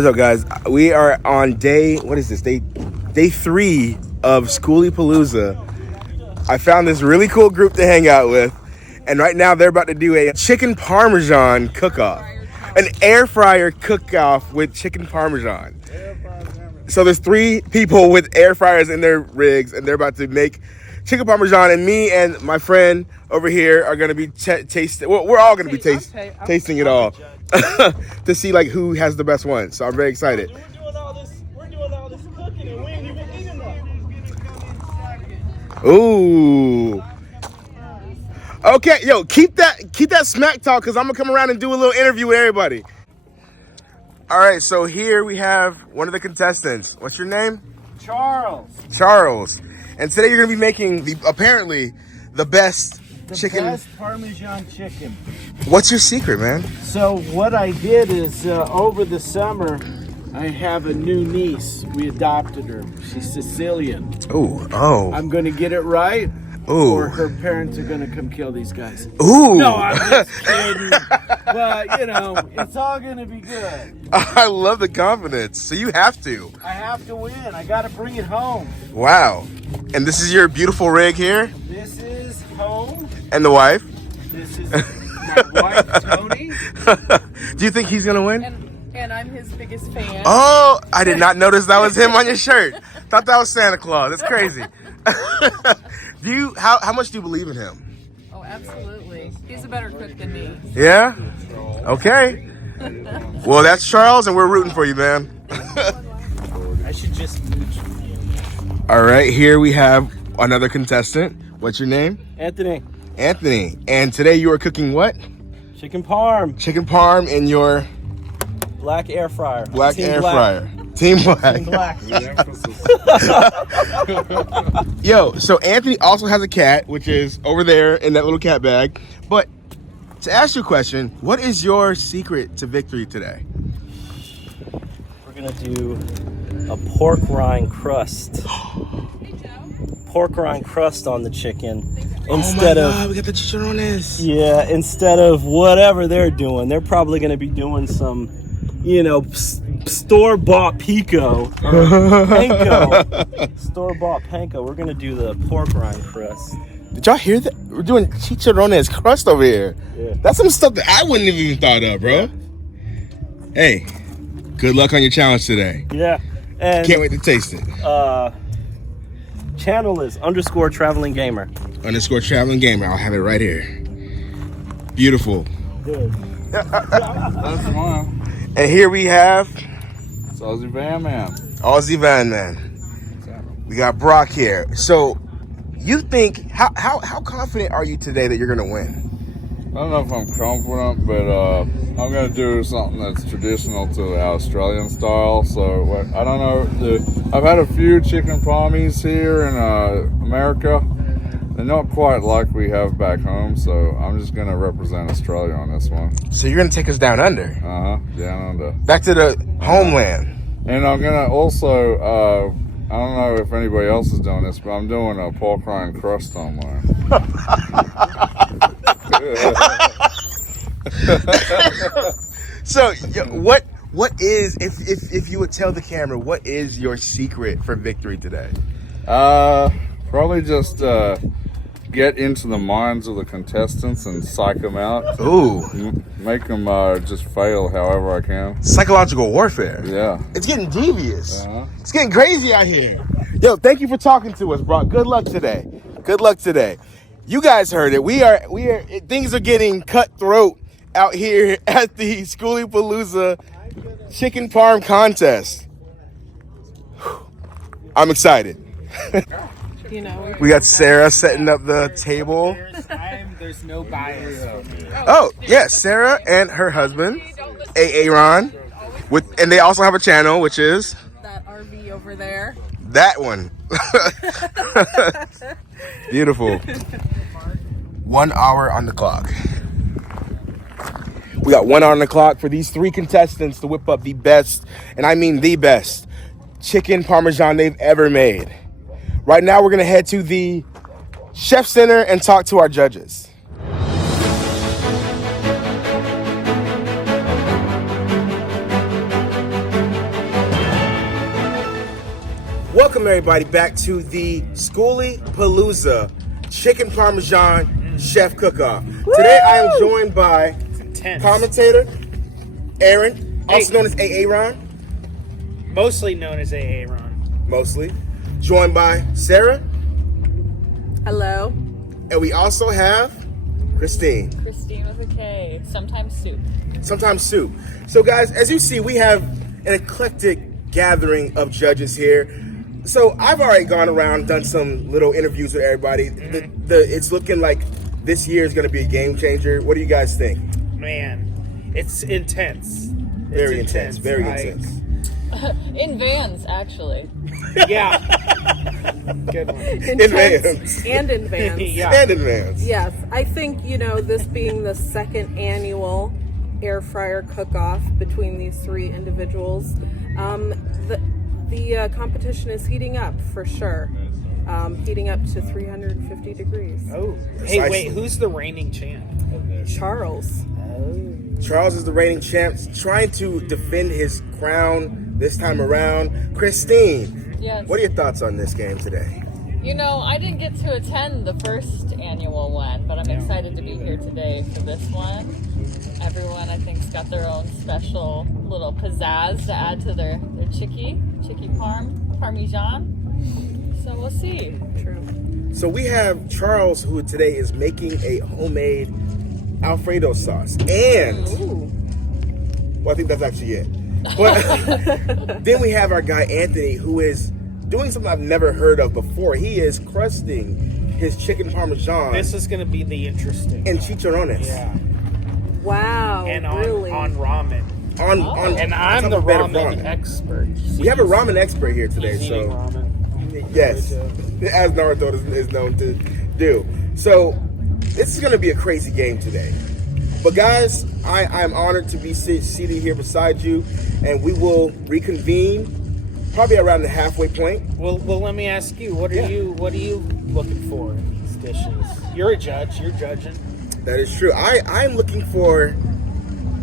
What's up, guys? We are on what is this? Day 3 of Schoolie Palooza. I found this really cool group to hang out with, and right now they're about to do a chicken parmesan cook-off. An air fryer cook-off with chicken parmesan. So there's 3 people with air fryers in their rigs, and they're about to make chicken parmesan, and me and my friend over here are going to be tasting. Well, we're all going to be tasting it all to see like who has the best one. So I'm very excited. We're doing all this cooking, and we ain't even eating nothing. Ooh. Okay, yo, keep that smack talk, because I'm going to come around and do a little interview with everybody. All right, so here we have one of the contestants. What's your name? Charles. And today you're going to be making apparently the best chicken. The best Parmesan chicken. What's your secret, man? So what I did is over the summer, I have a new niece. We adopted her. She's Sicilian. Oh. I'm going to get it right. Ooh. Or her parents are going to come kill these guys. Ooh. No, I'm just kidding. But, it's all going to be good. I love the confidence. So you have to. I have to win. I got to bring it home. Wow. And this is your beautiful rig here? This is home. And the wife? This is my wife, Tony. Do you think he's going to win? And I'm his biggest fan. Oh, I did not notice that was him on your shirt. Thought that was Santa Claus. That's crazy. How much do you believe in him? Oh, absolutely. He's a better cook than me. Yeah? Okay. Well, that's Charles, and we're rooting for you, man. I should just mooch. All right, here we have another contestant. What's your name? Anthony. Anthony. And today you are cooking what? Chicken parm. Chicken parm in your Black air fryer. black Team air black. fryer. Team Black. Team black. Yo, so Anthony also has a cat, which is over there in that little cat bag. But to ask you a question, what is your secret to victory today? We're gonna do a pork rind crust. Pork rind crust on the chicken instead we got the chicharrones. instead of whatever they're doing. They're probably gonna be doing some, store-bought pico or panko. Store-bought panko. We're gonna do the pork rind crust. Did y'all hear that? We're doing chicharrones crust over here. Yeah. That's some stuff that I wouldn't have even thought of, bro. Hey, good luck on your challenge today. Yeah. And Can't wait to taste it. channel is _traveling gamer. _ traveling gamer. I'll have it right here. Beautiful. Good. That's mine. And here we have It's Aussie Van Man. Aussie Van Man. We got Brock here. So, you think how confident are you today that you're gonna win? I don't know if I'm confident, but I'm gonna do something that's traditional to the Australian style. So I don't know. I've had a few chicken parmies here in America. They're not quite like we have back home, so I'm just gonna represent Australia on this one. So you're gonna take us down under, Down under. back to the homeland. And I'm gonna also, I don't know if anybody else is doing this, but I'm doing a pork rind crust on mine. So what is if you would tell the camera, what is your secret for victory today? Probably just get into the minds of the contestants and psych them out. Ooh, Make them just fail however I can. psychological warfare. Yeah. It's getting devious. Uh-huh. It's getting crazy out here. Yo, thank you for talking to us, Brock. Good luck today. Good luck today. You guys heard it. We are. Things are getting cutthroat out here at the Schoolie Palooza Chicken Parm Contest. I'm excited. We got Sarah setting up the table. There's no bias for me. Oh, yes, Sarah and her husband, Aaron, and they also have a channel, which is That RV over there. that one. Beautiful. 1 hour on the clock. We got 1 hour on the clock for these 3 contestants to whip up the best, and I mean the best, chicken parmesan they've ever made. Right now, we're going to head to the Chef Center and talk to our judges. Welcome everybody back to the Schoolie Palooza Chicken Parmesan Chef Cook-Off. Today I am joined by commentator Aaron, also known as AA Ron. Mostly known as AA Ron. Mostly. Joined by Sarah. Hello. And we also have Christine. Christine with a K. Sometimes soup. Sometimes soup. So guys, as you see, we have an eclectic gathering of judges here. So I've already gone around, done some little interviews with everybody. It's looking like this year is going to be a game changer. What do you guys think? Man, it's intense. Very intense. Very intense. In vans, actually. Yeah. Good one. In vans. And in vans. Yeah. And in vans. Yes, I think, this being the second annual air fryer cook-off between these three individuals, the competition is heating up for sure. Heating up to 350 degrees. Oh. Hey, wait, who's the reigning champ of this? Charles. Charles is the reigning champ, trying to defend his crown this time around. Christine, Yes. what are your thoughts on this game today? I didn't get to attend the first annual one, but I'm excited to be here today for this one. Everyone, I think, has got their own special little pizzazz to add to their chicky parmesan. So we'll see. True. So we have Charles, who today is making a homemade Alfredo sauce. And, well, I think that's actually it. But then we have our guy, Anthony, who is doing something I've never heard of before. He is crusting his chicken parmesan. This is going to be the interesting. And chicharrones. Yeah. Wow. And really? on ramen. And I'm the ramen expert. We have a ramen expert here today, He's so eating ramen. yes, as Naruto is known to do. So this is going to be a crazy game today. But guys, I'm honored to be seated here beside you, and we will reconvene probably around the halfway point. Well, let me ask you, what are you looking for in these dishes? You're a judge. You're judging. That is true. I'm looking for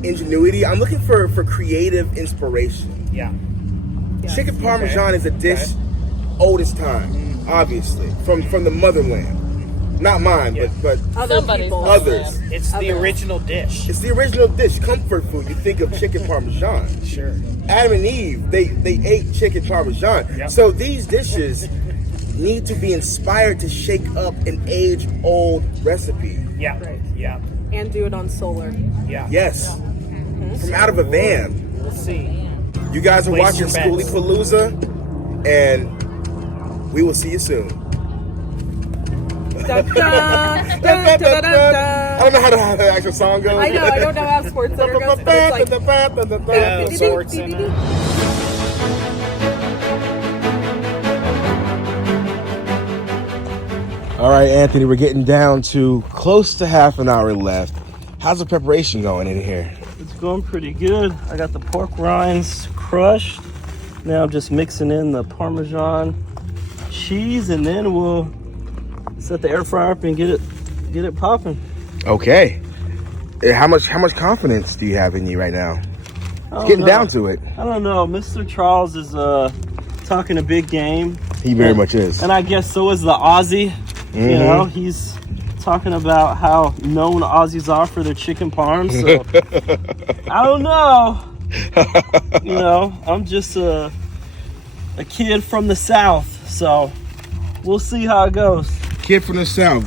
ingenuity. I'm looking for creative inspiration. Yeah. Chicken Parmesan is a dish oldest time, obviously, from the motherland. Not mine, but Other people. others. It's the original dish. It's the original dish, comfort food. You think of chicken Parmesan. Sure. Adam and Eve, they ate chicken Parmesan. Yep. So these dishes need to be inspired to shake up an age-old recipe. Yeah. Right. Yeah. And do it on solar. Yeah. Yes. From out of a van. We'll see. You guys are Place watching your bets. Schoolie Palooza, and we will see you soon. Da, da, da, da, da, da. I don't know how the actual song goes. I know, I don't know how Sports Center goes, but it's like... Sports Center. All right, Anthony, we're getting down to close to half an hour left. How's the preparation going in here? It's going pretty good. I got the pork rinds crushed. Now I'm just mixing in the Parmesan cheese, and then we'll set the air fryer up and get it popping. Okay. How much confidence do you have in you right now? Getting down to it. I don't know. Mr. Charles is talking a big game. He very much is. And I guess so is the Aussie. Mm-hmm. You know, he's talking about how known Aussies are for their chicken parm. So I don't know. I'm just a kid from the South, so we'll see how it goes. Kid from the South.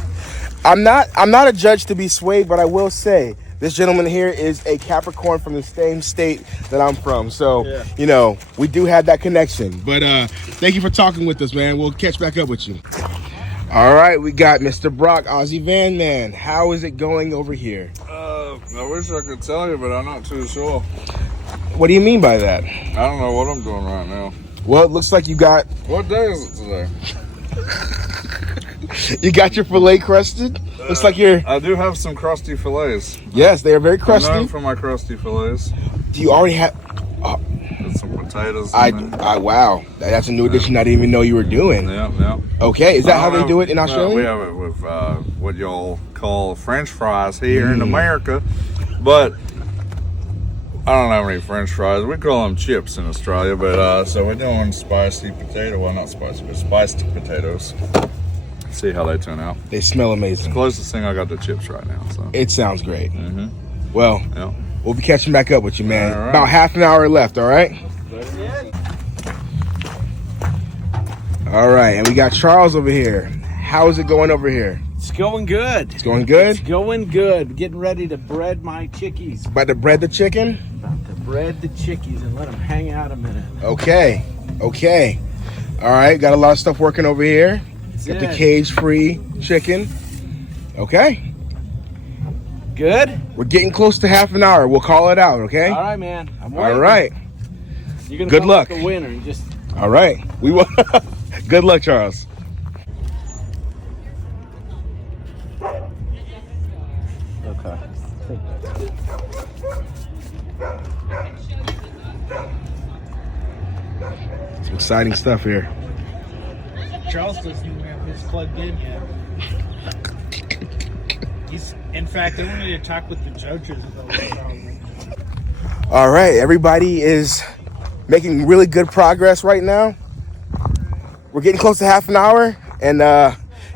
I'm not a judge to be swayed, but I will say this gentleman here is a Capricorn from the same state that I'm from. So, we do have that connection. But thank you for talking with us, man. We'll catch back up with you. All right, we got Mr. Brock, Aussie Van Man. How is it going over here? I wish I could tell you, but I'm not too sure. What do you mean by that? I don't know what I'm doing right now. Well, it looks like you got What day is it today? your fillet crusted. Looks like you're. I do have some crusty fillets. Yes, they are very I'm crusty. known for my crusty fillets. Do you already have? With some potatoes. I in there. wow, that's a new addition I didn't even know you were doing. Yeah. Okay, is that how they do it in Australia? We have it with what y'all call French fries here in America, but I don't have any French fries. We call them chips in Australia, but so we're doing spicy potato. Well, not spicy, but spiced potatoes. See how they turn out. They smell amazing. Closest thing I got to chips right now. So. It sounds great. Mm-hmm. Well, Yeah. we'll be catching back up with you, man. All right. About half an hour left, all right? All right, and we got Charles over here. How is it going over here? It's going good. It's going good? It's going good. Getting ready to bread my chickies. About to bread the chicken? About to bread the chickies and let them hang out a minute. Okay. All right, got a lot of stuff working over here. Got the it. cage-free chicken. Okay. Good? We're getting close to half an hour. We'll call it out, okay? All right, man. I'm waiting. All right. You're gonna Good come luck. like a winner and just All right. We will. Good luck, Charles. okay. Some exciting stuff here. Charles doesn't even have his plugged in yet. In fact, I wanted to talk with the judges about the problem. All right. Everybody is making really good progress right now. We're getting close to half an hour. And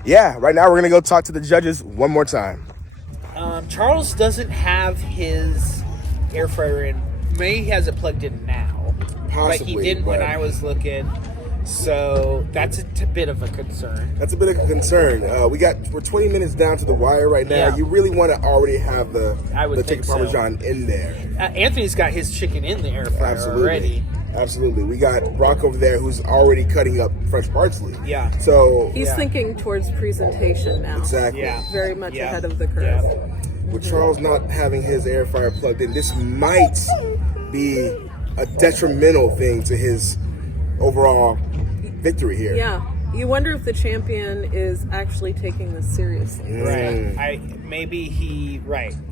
yeah, right now we're going to go talk to the judges one more time. Charles doesn't have his air fryer in. Maybe he has it plugged in now, but he didn't when I was looking. So that's a bit of a concern. That's a bit of a concern. We're 20 minutes down to the wire right now. Yeah. You really want to already have the think chicken so. parmesan in there. Anthony's got his chicken in the air fryer already. Absolutely. We got Brock over there who's already cutting up French parsley. Yeah. So He's thinking towards presentation now. exactly. Yeah. Very much Yeah. ahead of the curve. Yeah. With Charles not having his air fryer plugged in, this might be a detrimental thing to his overall victory here. Yeah. You wonder if the champion is actually taking this seriously. Right.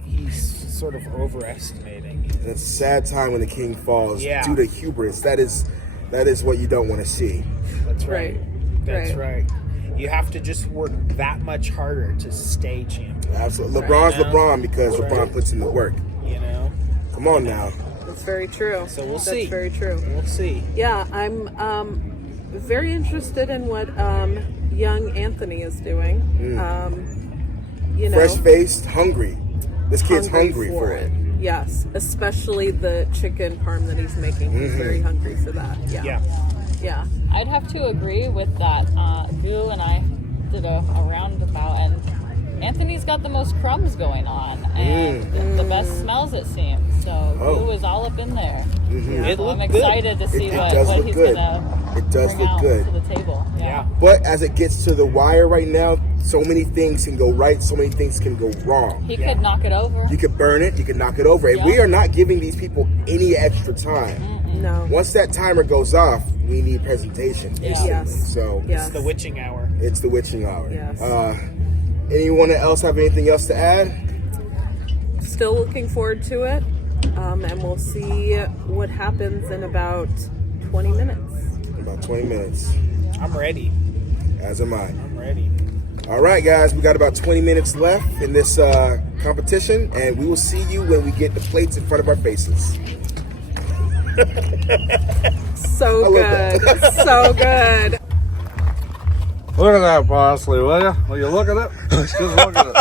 He's sort of overestimating. And it's a sad time when the king falls Yeah. due to hubris. That is what you don't want to see. That's right. Right. That's right. You have to just work that much harder to stay champion. Absolutely. LeBron's Right. LeBron because Right. LeBron puts in the work. You know. Come on now. That's very true. So we'll That's see. very true. We'll see. Yeah, I'm very interested in what young Anthony is doing. You know, Fresh-faced, hungry. This kid's hungry for it. Yes, especially the chicken parm that he's making. He's very hungry for that. Yeah. Yeah. I'd have to agree with that. Goo and I did a roundabout, and Anthony's got the most crumbs going on, and the best smells, it seems. So Goo was all up in there. It So I'm looked excited to see It does what look he's good. gonna It does bring look out good. to the table. Yeah. But as it gets to the wire right now, so many things can go right, so many things can go wrong. He could knock it over. You could burn it, you can knock it over. And Yeah. we are not giving these people any extra time. No. Once that timer goes off, we need presentation instantly. Yes. So Yes. The witching hour. it's the witching hour. Yes. Anyone else have anything else to add? Still looking forward to it. And we'll see what happens in about 20 minutes. About 20 minutes, I'm ready. as am I. I'm ready. All right, guys, we got about 20 minutes left in this competition, and we will see you when we get the plates in front of our faces. So I love good. So good. Look at that parsley, will you? Will you look at it? Just look at it.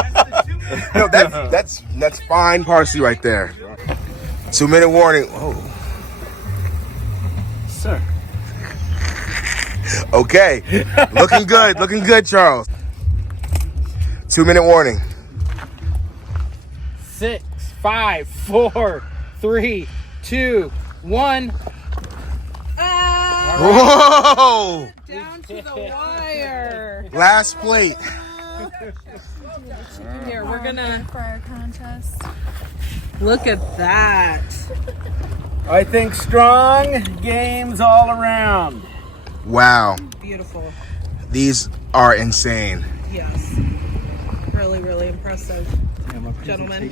No, that's fine parsley right there. 2-minute warning. Oh, Sir. okay. Looking good, Charles. 2-minute warning. 6, 5, 4, 3, 2, 1. Whoa! Down to the wire. Last plate. Here, we're gonna fryer contest. look at that. I think strong games all around. Wow, Beautiful. these are insane. Yes. Really, really impressive. Gentlemen.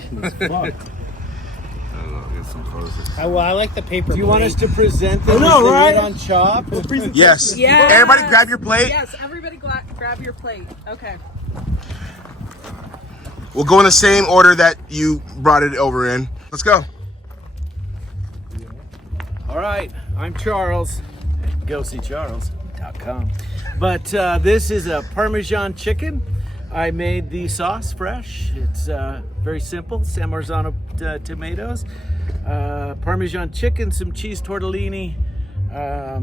I like the paper. Do you want us to present them know, as they right? eat on Chop? Yes. Yes. Everybody grab your plate. Yes, everybody grab your plate. Okay. We'll go in the same order that you brought it over in. Let's go. All right, I'm Charles. GoSeeCharles.com. But this is a Parmesan chicken. I made the sauce fresh. It's very simple. San Marzano tomatoes, Parmesan chicken, some cheese tortellini, a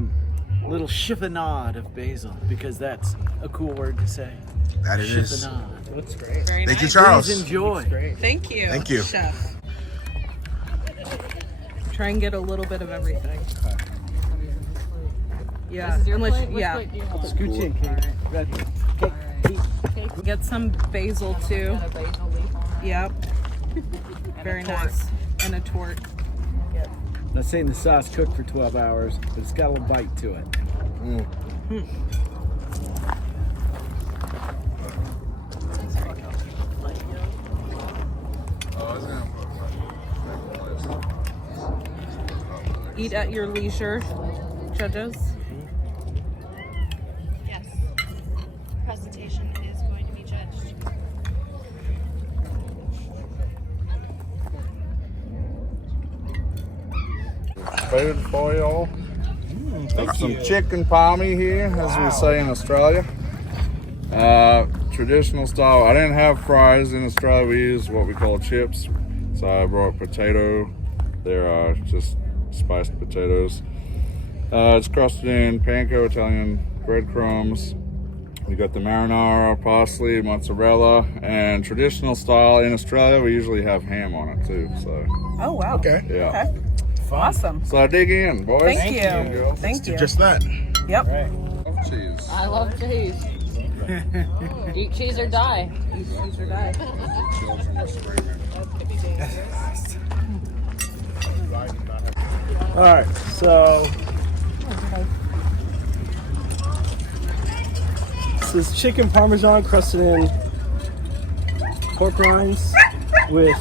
little chiffonade of basil, because that's a cool word to say. That it is. Chiffonade. Looks great. Very Thank you, nice. Charles. Please enjoy. Thank you. Thank you. Chef. Try and get a little bit of everything. Yeah. This is your unless- plate? Which yeah. plate do you want? Scooch in, Kate. Right here. Get some basil too. And a basil leaf on it. Yep. And Very a torte. nice. And a tort. Not saying the sauce cooked for 12 hours, but it's got a little bite to it. Eat at your leisure, judges. Yes. Presentation is going to be judged. Food for y'all. Got some chicken palmy here, as we say in Australia. Traditional style. I didn't have fries in Australia. We use what we call chips. So I brought potato. They're just spiced potatoes. It's crusted in panko Italian breadcrumbs. We got the marinara, parsley, mozzarella, and traditional style in Australia, we usually have ham on it too. So Oh wow. Okay. yeah. Okay. Awesome. So dig in, boys. Thank you. Thank you. Just that. Yep. Cheese. I love cheese. Eat cheese or die. Cheese or die. All right, so this is chicken parmesan crusted in pork rinds with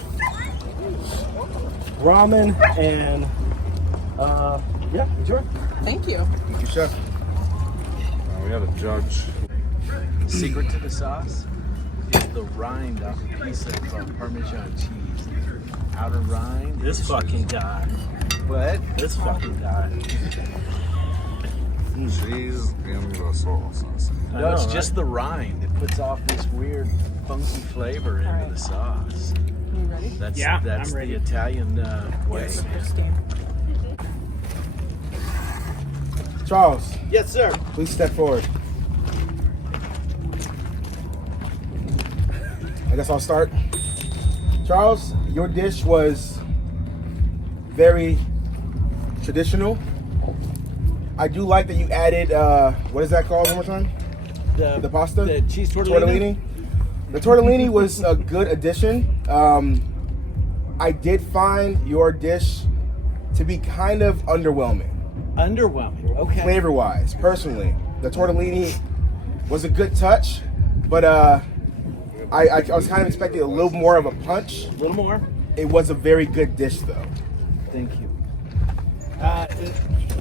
ramen and yeah, enjoy. Thank you. Thank you, chef. We got a judge. Secret to the sauce is the rind off a piece of Parmesan cheese. Outer rind. This fucking guy. What? This fucking guy. Cheese in the sauce. I No, it's know, just right? the rind. It puts off this weird funky flavor into the sauce. You ready? That's Yeah, that's I'm ready. the Italian way. Charles, Yes, sir. please step forward. I guess I'll start. Charles, your dish was very traditional. I do like that you added, what is that called one more time? The pasta? The cheese tortellini. The tortellini was a good addition. I did find your dish to be kind of underwhelming, Underwhelming. Okay. flavor-wise, personally. The tortellini was a good touch, but I was kind of expecting a little more of a punch. A little more. It was a very good dish, though. Thank you.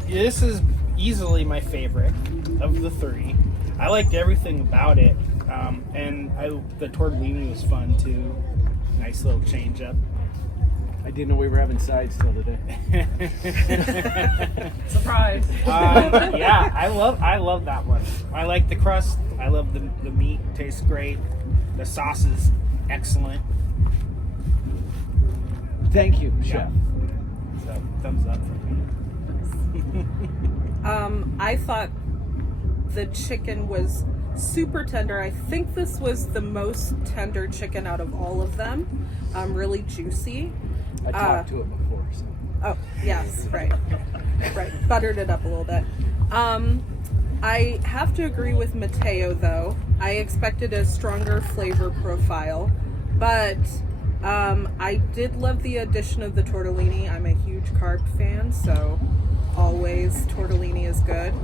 This is easily my favorite of the three. I liked everything about it, and the tortellini was fun too. Nice little change up. I didn't know we were having sides till today. Surprise. Yeah, I love that one. I like the crust. I love the meat. Tastes great. The sauce is excellent. Thank you, Yeah. chef. So thumbs up for me. I thought the chicken was super tender. I think this was the most tender chicken out of all of them. Really juicy. I talked to it before. So. Oh, yes, right. Right. Buttered it up a little bit. I have to agree with Mateo, though. I expected a stronger flavor profile, but I did love the addition of the tortellini. I'm a huge carb fan, so always tortellini is good.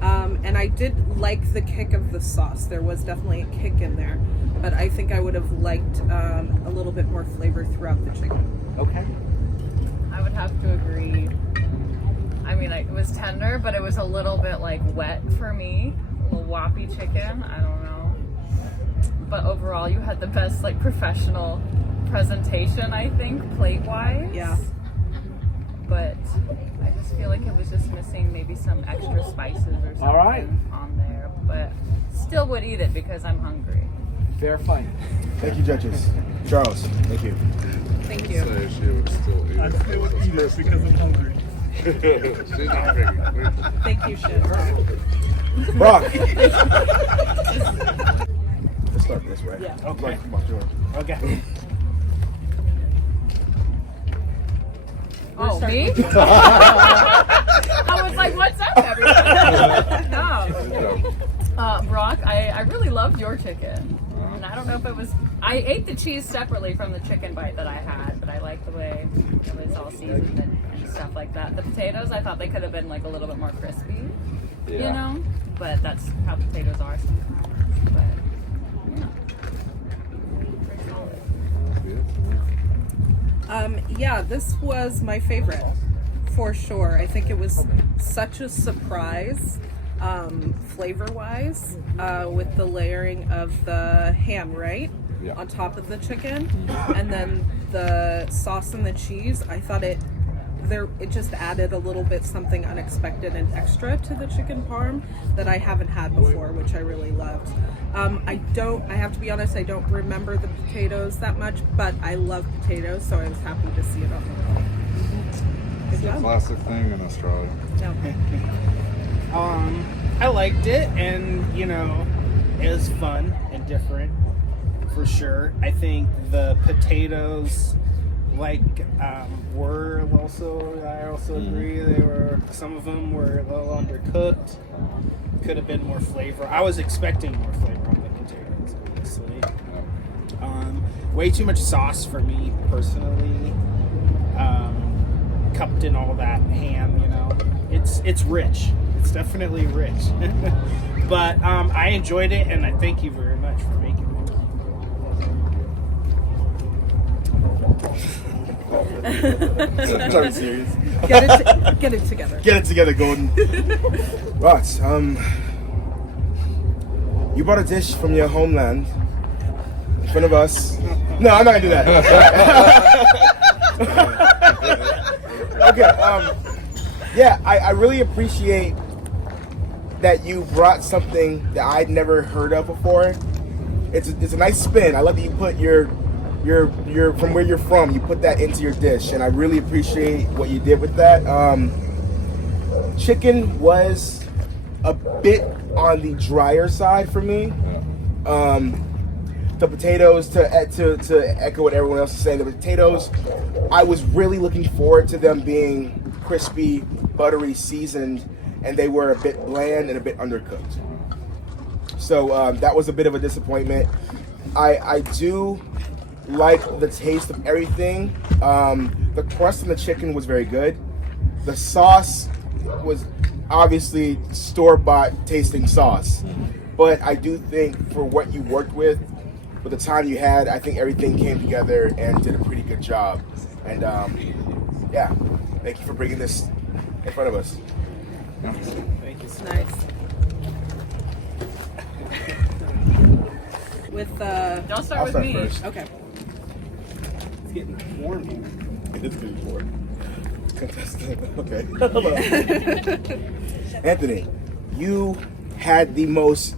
And I did like the kick of the sauce. There was definitely a kick in there, but I think I would have liked a little bit more flavor throughout the chicken. Okay. I would have to agree. I mean, like, it was tender, but it was a little bit like wet for me. A little woppy chicken. I don't know. But overall, you had the best like professional presentation, I think, plate-wise. Yeah. but I just feel like it was just missing maybe some extra spices or something All right. on there. But still would eat it because I'm hungry. Fair fight. Thank you, judges. Charles, thank you. Thank you. Say she would still eat it. I would eat it because I'm hungry. She's not picking. Thank you, Shiv. Brock. Let's start this way. Yeah. Okay. Come on, George. Okay. Oh, me? I was like, what's up, everybody? No. Brock, I really loved your chicken. And I don't know if it was... I ate the cheese separately from the chicken bite that I had, but I liked the way it was all seasoned and stuff like that. The potatoes, I thought they could have been like a little bit more crispy, you know? But that's how potatoes are sometimes. But, yeah. Pretty solid. Yeah, this was my favorite for sure. I think it was such a surprise, flavor-wise, with the layering of the ham, right? Yeah. On top of the chicken, and then the sauce and the cheese. I thought it just added a little bit something unexpected and extra to the chicken parm that I haven't had before, which I really loved. I have to be honest, I don't remember the potatoes that much, but I love potatoes, so I was happy to see it on the roll. Good It's a job. classic thing in Australia. No. I liked it, and you know, it was fun and different for sure. I think the potatoes, like, were also. I also agree they were. Some of them were a little undercooked. Could have been more flavor. I was expecting more flavor on the potatoes, honestly. Way too much sauce for me personally. Cupped in all that ham, you know. It's rich. It's definitely rich. But I enjoyed it, and I thank you very much for making it. Sorry, serious. Get it together. Get it together, Golden. Right, you brought a dish from your homeland in front of us. No, I'm not gonna do that. Okay, yeah, I really appreciate that you brought something that I'd never heard of before. It's a nice spin. I love that you put your from where you're from, you put that into your dish, and I really appreciate what you did with that. Chicken was a bit on the drier side for me. The potatoes, to echo what everyone else is saying, the potatoes, I was really looking forward to them being crispy, buttery, seasoned, and they were a bit bland and a bit undercooked. So that was a bit of a disappointment. I do like the taste of everything. The crust on the chicken was very good. The sauce was obviously store-bought tasting sauce, but I do think for what you worked with the time you had, I think everything came together and did a pretty good job. And yeah, thank you for bringing this in front of us. Thank you. It's nice. With Don't start I'll with start me. first. okay. It's getting warm here. It's good for contestant. Okay. Hello. Anthony, you had the most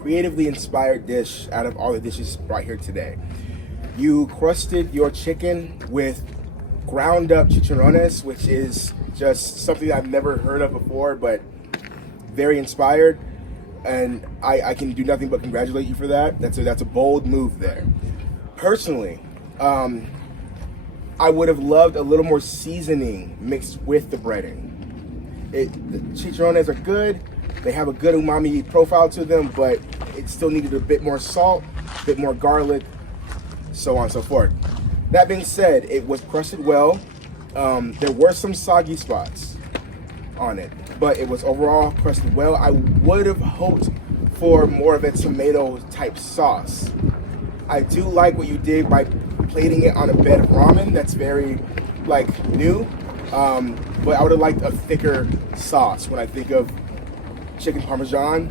creatively inspired dish out of all the dishes brought here today. You crusted your chicken with ground up chicharrones, which is just something I've never heard of before, but very inspired. And I can do nothing but congratulate you for that. That's a bold move there. Personally, I would have loved a little more seasoning mixed with the breading. The chicharrones are good. They have a good umami profile to them, but it still needed a bit more salt, a bit more garlic, so on and so forth. That being said, it was crusted well. There were some soggy spots on it, but it was overall crusted well. I would have hoped for more of a tomato type sauce. I do like what you did by plating it on a bed of ramen. That's very new, but I would have liked a thicker sauce when I think of chicken parmesan.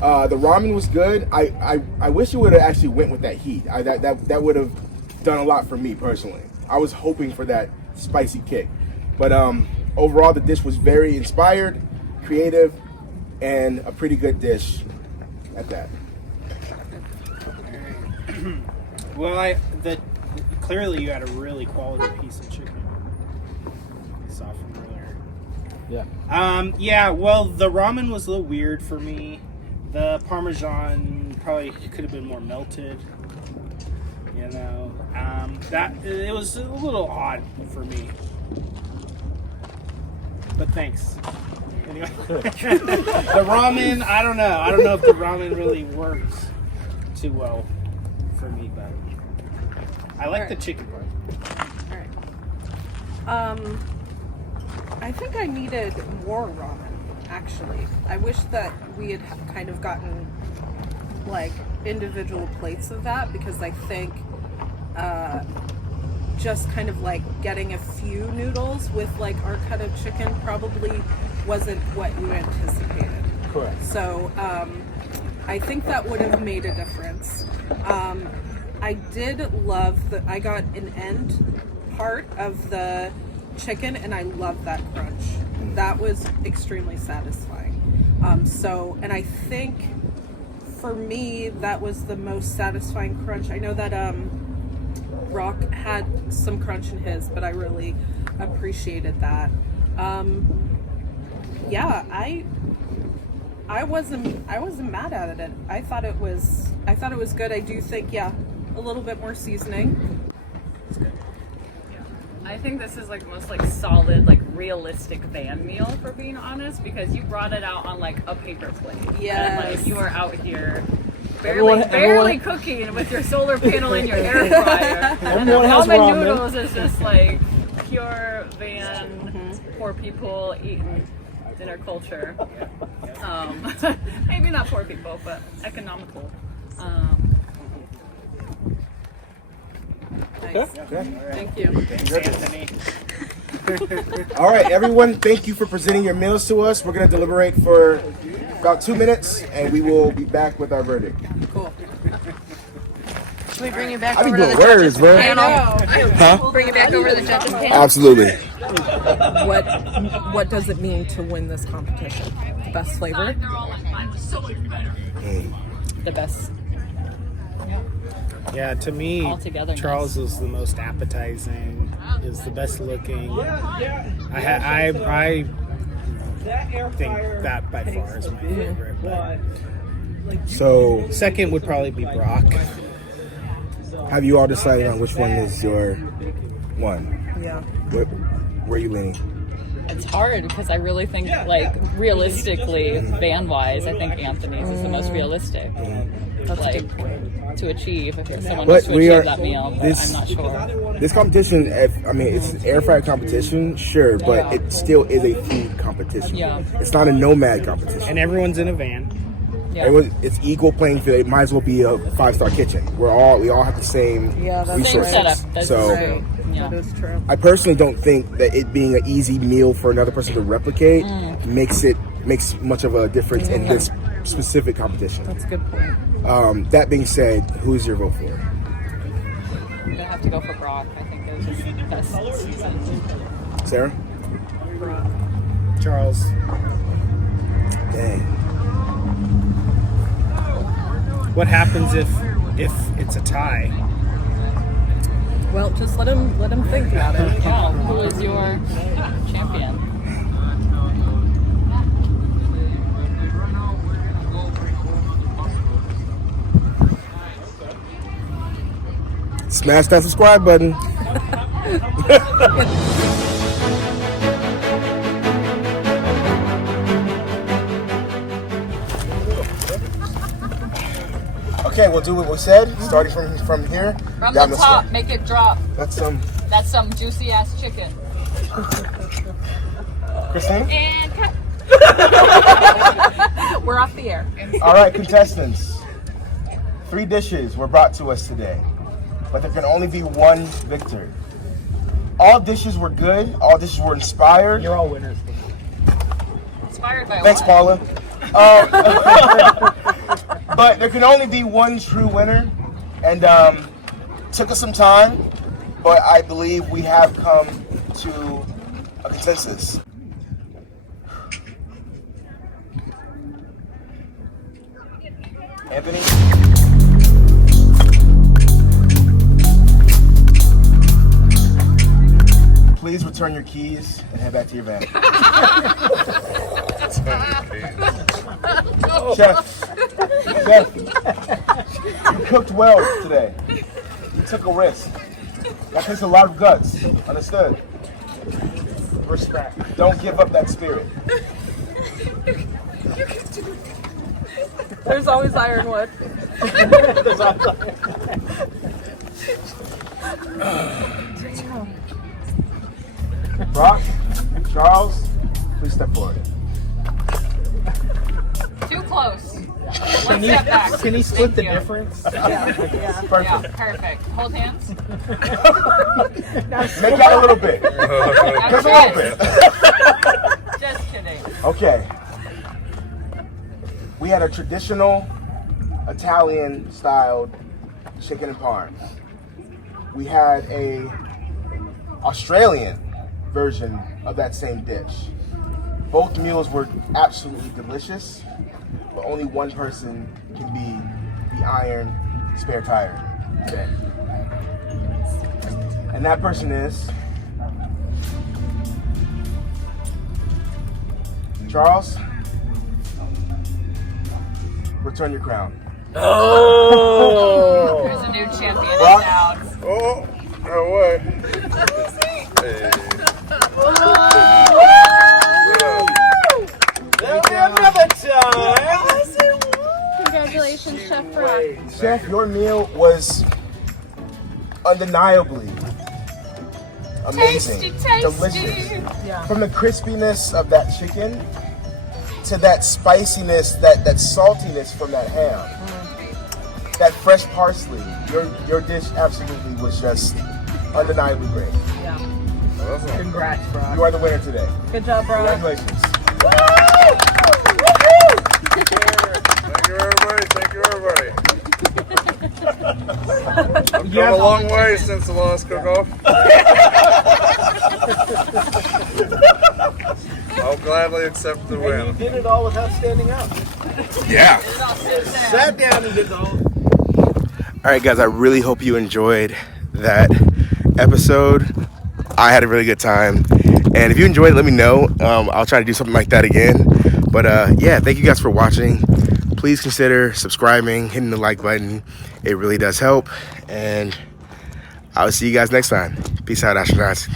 The ramen was good. I wish you would have actually went with that heat. That would have done a lot for me personally. I was hoping for that spicy kick. But overall, the dish was very inspired, creative, and a pretty good dish at that. Well, clearly you had a really quality piece of chicken. Saw from earlier. Yeah. Well, the ramen was a little weird for me. The Parmesan probably could have been more melted. You know, that it was a little odd for me. But thanks. Anyway, the ramen, I don't know. I don't know if the ramen really works too well for me, but I like the chicken part. All right. I think I needed more ramen, actually. I wish that we had kind of gotten, like, individual plates of that, because I think just kind of, like, getting a few noodles with, like, our cut of chicken probably wasn't what you anticipated. Correct. So, I think that would have made a difference. I did love I got an end part of the chicken, and I love that crunch. That was extremely satisfying. And I think for me, that was the most satisfying crunch. I know that Rock had some crunch in his, but I really appreciated that. Yeah, I wasn't mad at it. I thought it was good. I do think, yeah, a little bit more seasoning. I think this is like the most like solid, like realistic van meal, for being honest, because you brought it out on like a paper plate. Yes. And like you are out here barely cooking with your solar panel in your air fryer. And Everyone has ramen ramen. noodles is just like pure van, poor people eating dinner culture. Maybe not poor people, but economical. Nice. Thank you. All right, everyone, thank you for presenting your meals to us. We're going to deliberate for about 2 minutes, and we will be back with our verdict. Cool. Should we bring you back I be over to doing the words, judges bro. panel? Huh? Bring you back over to the judges panel? Absolutely. What does it mean to win this competition? The best flavor? The best. Yeah, to me, Altogether Charles nice. is the most appetizing, is the best looking. I think that by far is my favorite. But So, second would probably be Brock. have you all decided on which one is your one? Yeah. Where are you leaning? It's hard because I really think, like, realistically, van-wise, I think Anthony's is the most realistic. Like, to achieve, if someone But wants to we achieve are- that meal, but this- I'm not sure. This competition, it's an air fryer competition, sure, but it still is a food competition. Yeah. It's not a nomad competition. And everyone's in a van. Yeah. It's equal playing field. It might as well be a 5-star kitchen. We all have the same Yeah, that's Same resources. setup. That's so true. Yeah. That is true. I personally don't think that it being an easy meal for another person to replicate makes much of a difference in this specific competition. That's a good point. That being said, who's your vote for? I'm gonna have to go for Brock. I think it was his best season. Sarah? Charles. Dang. What happens if it's a tie? Well, just let him think about it. Yeah, who is your champion? Smash that subscribe button. Okay, we'll do what we said, starting from here. From down the this top, way. make it drop. That's That's some juicy ass chicken. Christine? And cut. We're off the air. All right, contestants. 3 dishes were brought to us today, but there can only be one victor. All dishes were good. All dishes were inspired. You're all winners. Inspired by Thanks, what? Paula. But there can only be one true winner, and took us some time, but I believe we have come to a consensus. Anthony? Please return your keys and head back to your van. Chef, you cooked well today. You took a risk. That takes a lot of guts. Understood? Respect. Don't give up that spirit. There's always Ironwood. Brock, Charles, please step forward. Too close. One step back. Can he split the you. difference? Perfect. Yeah, perfect. Hold hands. Make out a little bit. I'm Just a little bit. Just kidding. Okay. We had a traditional Italian styled chicken and parm. We had a Australian version of that same dish. Both meals were absolutely delicious, but only one person can be the iron spare tire today. And that person is Charles. Return your crown. Oh! There's a new champion in Brock? town. Oh, no way. Hey. Another time! Congratulations, Chef Brock. Chef, your meal was undeniably amazing, Tasty. delicious. From the crispiness of that chicken to that spiciness, that saltiness from that ham, that fresh parsley. Your dish absolutely was just undeniably great. Congrats, Brock. You are the winner today. Good job, Brock. Congratulations. Thank you, everybody. Thank you, everybody. I've come a long way since the last cook-off. I'll gladly accept the You win. did it all without standing up. Yeah. Sat down and did the whole. All right, guys, I really hope you enjoyed that episode. I had a really good time. And if you enjoyed it, let me know. I'll try to do something like that again. But yeah, thank you guys for watching. Please consider subscribing, hitting the like button. It really does help. And I'll see you guys next time. Peace out, astronauts.